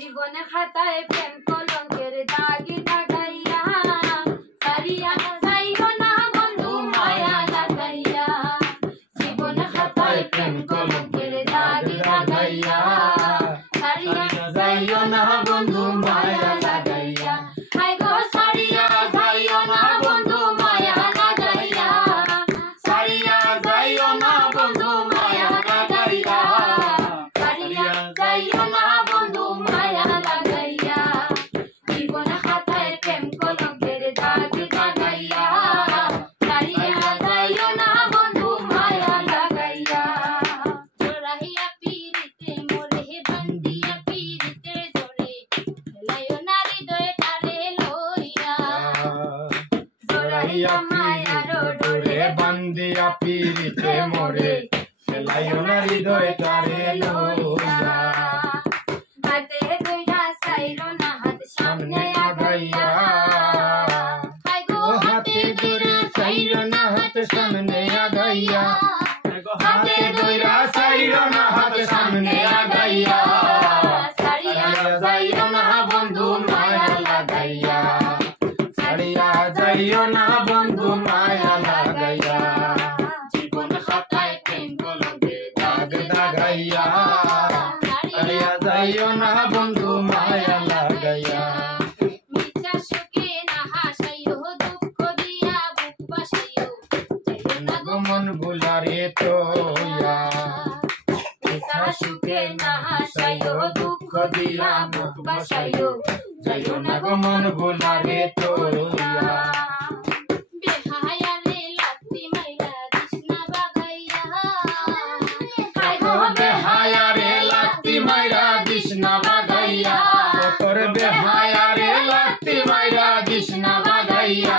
জীবনে খাতায় প্রেম কলঙ্কের দাগি দাগাইয়া সারিয়া যাইও না বন্ধু মায়া লাগাইয়া জীবনে খাতায় প্রেম কলঙ্কের দাগি দাগাইয়া সারিয়া যাইও না বন্ধু মায়া লাগাইয়া হাই গো সারিয়া যাইও না বন্ধু মায়া লাগাইয়া সারিয়া যাইও না বন্ধু মায়া লাগাইয়া সারিয়া যাইও না বন্ধু মায়া লাগাইয়া জীবনে খাতায় প্রেম কলঙ্কের দাগি দাগাইয়া সারিয়া যাইও না বন্ধু মায়া লাগাইয়া জোড়াইয়া পিরিতে মোরে বান্দিয়া পিরিতে জোরে লাইও না হৃদয়ে তারে লইয়া জোড়াইয়া মায়ার ডোরে বান্দিয়া পিরিতে মোরে লাইও না হৃদয়ে তারে লইয়া হাতে কইরা সাইরো না হাত সামনে আগাইয়া হাই গো হাতে কইরা সাইরো না হাত সামনে আগাইয়া হাতে কইরা সাইরো না হাত সামনে আগাইয়া সারিয়া যাইও না বন্ধু মায়া লাগাইয়া সারিয়া যাইও না বন্ধু মায়া লাগাইয়া জীবন খাতায় প্রেম কলঙ্কের দাগ দাগাইয়া সারিয়া যাইও না বন্ধু মায়া লাগাইয়া মিথ্যা সুখে না হাসাইও দুঃখ দিয়া বুক বাসাইও যাইও না গো মন ভুলারে তোয়া মিথ্যা সুখে না হাসাইও দুঃখ দিয়া বুক বাসাইও যাইও না গো মন ভুলারে তোয়া বেহায়ারে লাত্তি মাইরা কৃষ্ণা বাগাইয়া হাই গো বেহায়ারে লাত্তি মাইরা দিশনা বাগাইয়া তোর বেহায়ারে লাত্তি মাইরা দিশনা বাগাইয়া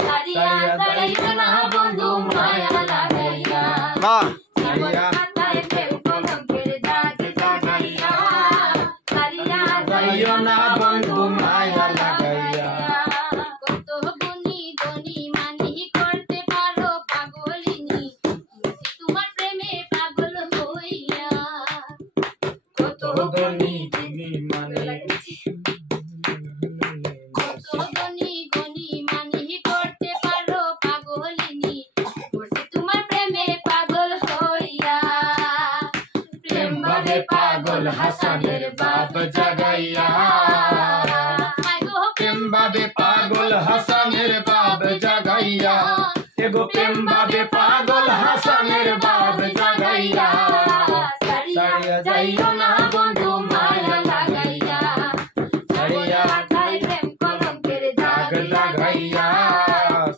সারিয়া যাইও না বন্ধু মায়া লাগাইয়া জীবন খাতায় প্রেম কলঙ্কের দাগ দাগাইয়া সারিয়া যাইও না বন্ধু মায়া লাগাইয়া কত গুণী ধনী মানি করতে পারো পাগলিনী তোমার প্রেমে পাগল হইয়া কত গনি গনি মানে কত গনি গনি মানি করতে পারো পাগলিনী তোমার প্রেমে পাগল হইয়া প্রেম ভাবে পাগল হাসানের বাপ জাগাইয়া হাই গো প্রেম ভাবে পাগল হাসানের বাপ জাগাইয়া এগো প্রেম ভাবে পাগল হাসানের বাপ জাগাইয়া সারিয়া যাইও না বন্ধু মায়া লাগাইয়া সারিয়া খাতায় প্রেম কলঙ্কের দাগ লাগাইয়া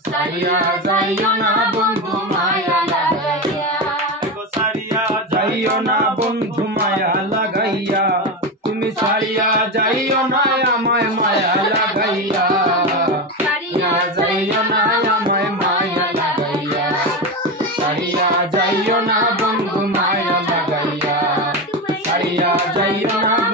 সারিয়া যাইও না বন্ধু মায়া লাগাইয়া যাইও না বন্ধু মায়া লাগাইয়া তুমি সারিয়া যাইও না আমায় মায়া লাগাইয়া সারিয়া যাইও না আমায় মায়া লাগাইয়া সারিয়া যাইও না বন্ধু মায়া লাগাইয়া সারিয়া যাইও না